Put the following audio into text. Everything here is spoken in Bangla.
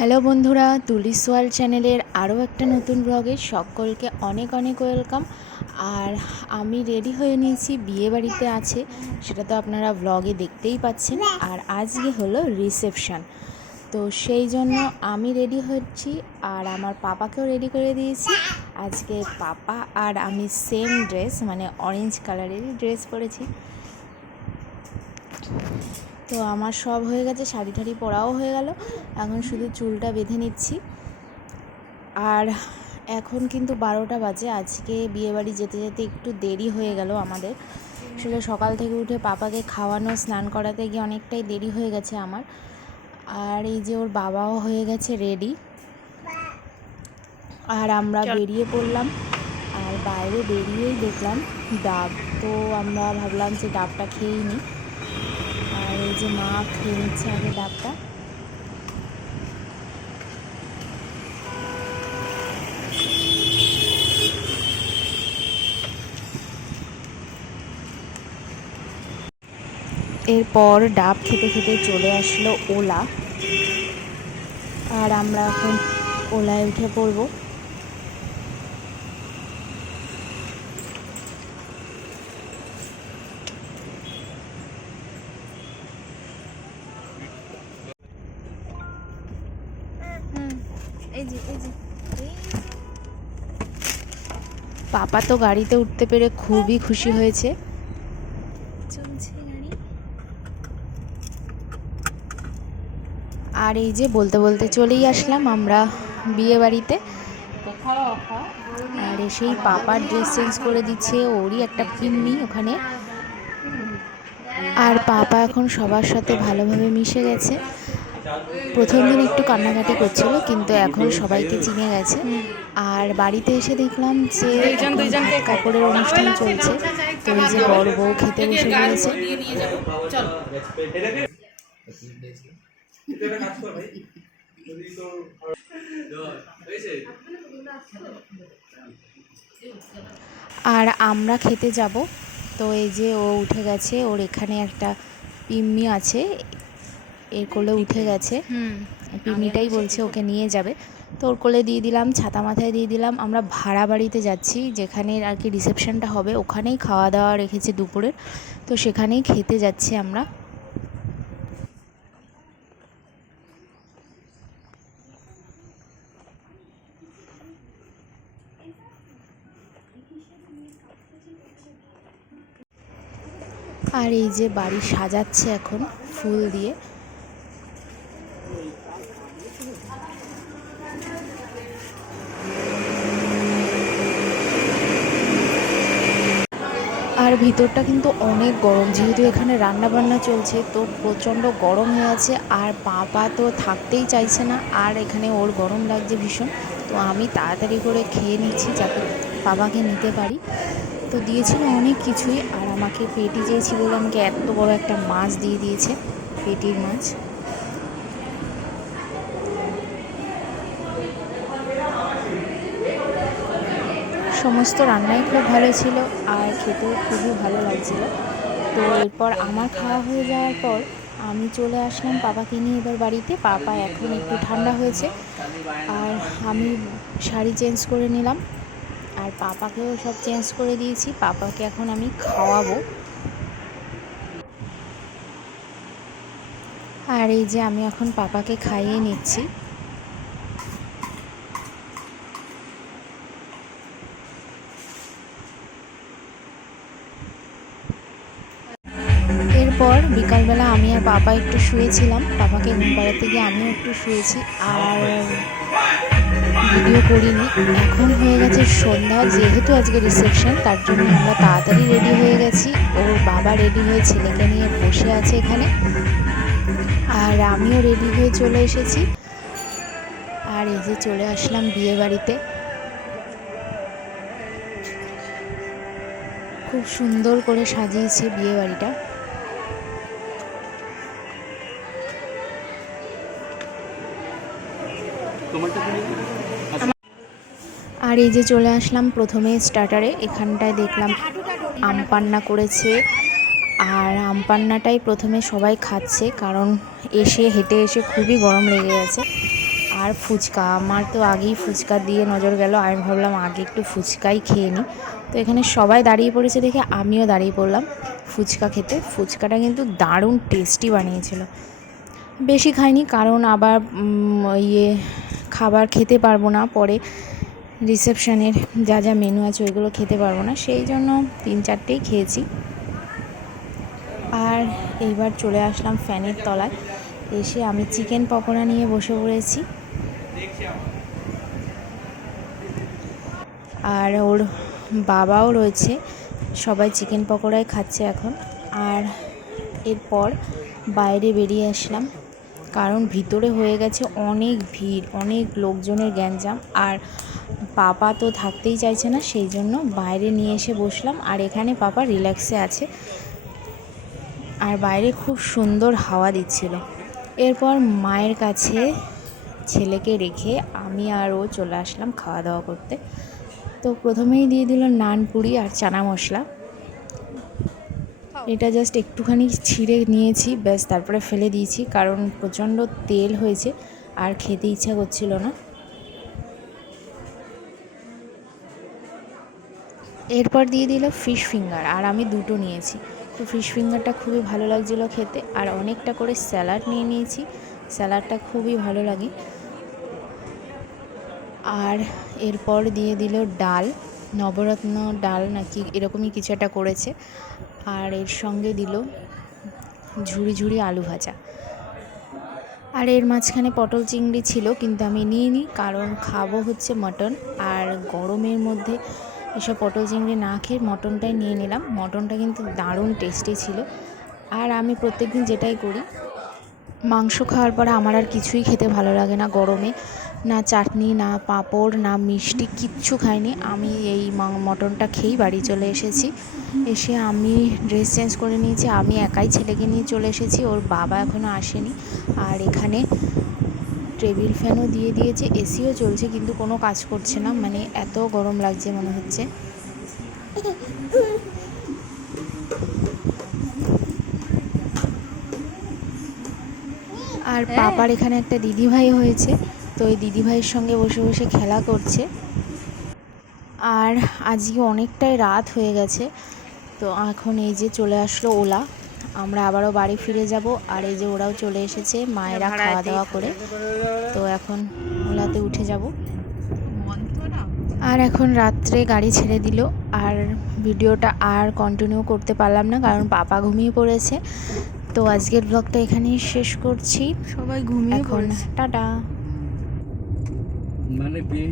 হ্যালো বন্ধুরা, তুলিস ওয়ার্ল্ড চ্যানেলের আরও একটা নতুন ব্লগে সকলকে অনেক অনেক ওয়েলকাম। আর আমি রেডি হয়ে নিয়েছি, বিয়ে বাড়িতে আছে, সেটা তো আপনারা ব্লগে দেখতেই পাচ্ছেন। আর আজকে হলো রিসেপশান, তো সেই জন্য আমি রেডি হচ্ছি আর আমার পাপাকেও রেডি করে দিয়েছি। আজকে পাপা আর আমি সেম ড্রেস মানে অরেঞ্জ কালারেরই ড্রেস পরেছি। তো আমার সব হয়ে গেছে শাড়ি ঠাড়ি পরাও হয়ে গেল। এখন শুধু চুলটা বেঁধে নিচ্ছি। আর এখন কিন্তু বারোটা বাজে আজকে বিয়েবাড়ি যেতে যেতে একটু দেরি হয়ে গেল আমাদের। আসলে সকাল থেকে উঠে পাপাকে খাওয়ানো স্নান করাতে গিয়ে অনেকটাই দেরি হয়ে গেছে আমার। আর এই যে ওর বাবাও হয়ে গেছে রেডি আর আমরা বেরিয়ে পড়লাম। আর বাইরে বেরিয়েই দেখলাম ডাব। তো আমরা ভাবলাম যে ডাবটা খেয়েই নিই যে মা খেয়ে নিচ্ছে আগে ডাবটা। এরপর ডাব খেতে খেতে চলে আসলো ওলা। আর আমরা এখন ওলায় উঠে পড়ব। এই যে এই যে পাপা তো গাড়িতে উঠতে পেরে খুবই খুশি হয়েছে। আর এই যে বলতে বলতে চলেই আসলাম আমরা বিয়ে বাড়িতে। আর সেই পাপার ড্রেস চেঞ্জ করে দিচ্ছে ওরই একটা পিম্মি ওখানে। আর পাপা এখন সবার সাথে ভালোভাবে মিশে গেছে। প্রথম দিন একটু কান্নাকাটি করছিল, কিন্তু এখন সবাইকে চিনে গেছে। আর বাড়িতে এসে দেখলাম যে কাপড়ের অনুষ্ঠান চলছে, তো এই যে বড় বউ খেতে বসে পড়েছে আর আমরা খেতে যাব। তো এই যে ও উঠে গেছে, ওর এখানে একটা পিম্মি আছে এর কোলে উঠে গেছে। পিমিটাই বলছে ওকে নিয়ে যাবে। তো ওর কোলে দিয়ে দিলাম ছাতা মাথায় দিয়ে দিলাম। আমরা ভাড়া বাড়িতে যাচ্ছি যেখানে আর কি রিসেপশনটা হবে ওখানেই খাওয়া দাওয়া রেখেছে দুপুরের। তো সেখানেই খেতে যাচ্ছি আমরা। আর এই যে বাড়ি সাজাচ্ছে এখন ফুল দিয়ে। আর ভিতরটা কিন্তু অনেক গরম। যেহেতু এখানে রান্না বান্না চলছে, তো প্রচণ্ড গরম হয়ে আছে আর পাপা তো থাকতেই চাইছে না, আর এখানে ওর গরম লাগছে ভীষণ। তো আমি তাড়াতাড়ি করে খেয়ে নিচ্ছি যাতে বাবাকে নিতে পারি। তো দিয়েছিল অনেক কিছুই, আর আমাকে পেটি চেয়েছি বলে আমাকে এত বড় একটা মাছ দিয়ে দিয়েছে পেটির মাছ। সমস্ত রান্নাই খুব ভালো ছিল আর খেতেও খুবই ভালো লাগছিল। তো এরপর আমার খাওয়া হয়ে যাওয়ার পর আমি চলে আসলাম পাপাকে নিয়ে এবার বাড়িতে। পাপা এখন একটু ঠান্ডা হয়েছে আর আমি শাড়ি চেঞ্জ করে নিলাম আর পাপাকেও সব চেঞ্জ করে দিয়েছি। পাপাকে এখন আমি খাওয়াবো। আর এই যে আমি এখন পাপাকে খাইয়ে নিচ্ছি। এরপর বিকালবেলা আমি আর বাবা একটু শুয়েছিলাম। বাবাকে ঘুম পাড়াতে গিয়ে আমিও একটু শুয়েছি আর ভিডিও করিনি। এখন হয়ে গেছে সন্ধ্যা, যেহেতু আজকে রিসেপশন, তার জন্য আমরা তাড়াতাড়ি রেডি হয়ে গেছি। ওর বাবা রেডি হয়ে ছেলেকে নিয়ে বসে আছে এখানে। আর আমিও রেডি হয়ে চলে এসেছি। আর এই যে চলে আসলাম বিয়ে বাড়িতে। খুব সুন্দর করে সাজিয়েছে বিয়ে বাড়িটা। আর এই যে চলে আসলাম প্রথমে স্টার্টারে এখানটায় দেখলাম আম পান্না করেছে। আর আম পান্নাটাই প্রথমে সবাই খাচ্ছে, কারণ এসে হেঁটে এসে খুবই গরম লেগে গেছে। আর ফুচকা, আমার তো আগেই ফুচকা দিয়ে নজর গেল আমি ভাবলাম আগে একটু ফুচকাই খেয়ে নিই। তো এখানে সবাই দাঁড়িয়ে পড়েছে দেখে আমিও দাঁড়িয়ে পড়লাম ফুচকা খেতে। ফুচকাটা কিন্তু দারুণ টেস্টি বানিয়েছিল। বেশি খাইনি, কারণ আবার ইয়ে খাবার খেতে পারব না পরে। রিসেপশনের যা যা মেনু আছে ওইগুলো খেতে পারব না, সেই জন্য তিন চারটেই খেয়েছি। আর এইবার চলে আসলাম ফ্যানের তলায়। এসে আমি চিকেন পকোড়া নিয়ে বসে পড়েছি। আর ওর বাবাও রয়েছে, সবাই চিকেন পকোড়াই খাচ্ছে এখন। আর এরপর বাইরে বেরিয়ে আসলাম। কারণ ভিতরে হয়ে গেছে অনেক ভিড়, অনেক লোকজনের গ্যাঞ্জাম আর পাপা তো থাকতেই চাইছে না, সেই জন্য বাইরে নিয়ে এসে বসলাম আর এখানে পাপা রিল্যাক্সে আছে আর বাইরে খুব সুন্দর হাওয়া দিচ্ছিল। এরপর মায়ের কাছে ছেলেকে রেখে আমি আর ও চলে আসলাম খাওয়া দাওয়া করতে। তো প্রথমেই দিয়ে দিল নান, পুরি আর চানা মশলা। এটা জাস্ট একটুখানি ছিঁড়ে নিয়েছি, ব্যাস তারপরে ফেলে দিয়েছি, কারণ প্রচণ্ড তেল হয়েছে, আর খেতে ইচ্ছা করছিল না। এরপর দিয়ে দিল ফিশ ফিঙ্গার আর আমি দুটো নিয়েছি। তো ফিশ ফিঙ্গারটা খুবই ভালো লাগছিল খেতে, আর অনেকটা করে স্যালাড নিয়ে নিয়েছি স্যালাডটা খুবই ভালো লাগে। আর এরপর দিয়ে দিল ডাল। নবরত্ন ডাল নাকি এরকমই কিছু একটা করেছে। আর এর সঙ্গে দিল ঝুড়ি ঝুড়ি আলু ভাজা। আর এর মাঝখানে পটল চিংড়ি ছিল, কিন্তু আমি নিয়ে নিই কারণ খাব হচ্ছে মটন। আর গরমের মধ্যে এসব পটল চিংড়ি না খেয়ে মটনটাই নিয়ে নিলাম। মটনটা কিন্তু দারুণ টেস্টি ছিল। আর আমি প্রত্যেকদিন যেটাই করি, মাংস খাওয়ার পরে আমার আর কিছুই খেতে ভালো লাগে না গরমে। না চাটনি না পাঁপড় না মিষ্টি কিচ্ছু খাইনি। আমি এই মটনটা খেয়েই বাড়ি চলে এসেছি। এসে আমি ড্রেস চেঞ্জ করে নিয়েছি। আমি একাই ছেলেকে নিয়ে চলে এসেছি। ওর বাবা এখনও আসেনি। আর এখানে টেবিল ফ্যানও দিয়ে দিয়েছে। এসিও চলছে কিন্তু কোনো কাজ করছে না। মানে এত গরম লাগছে মনে হচ্ছে। আর পাপার এখানে একটা দিদিভাই হয়েছে। তো ওই দিদিভাইয়ের সঙ্গে বসে বসে খেলা করছে। আর আজকে অনেকটাই রাত হয়ে গেছে তো এখন এই যে চলে আসলো ওলা। আমরা আবারও বাড়ি ফিরে যাব আর এই যে ওরাও চলে এসেছে মায়েরা খাওয়া দাওয়া করে। তো এখন ওলাতে উঠে যাব। আর এখন রাত্রে গাড়ি ছেড়ে দিল আর ভিডিওটা আর কন্টিনিউ করতে পারলাম না কারণ পাপা ঘুমিয়ে পড়েছে। তো আজকের ব্লগটা এখানেই শেষ করছি। সবাই ঘুমিয়ে এখন টাটা। মানে পেয়ে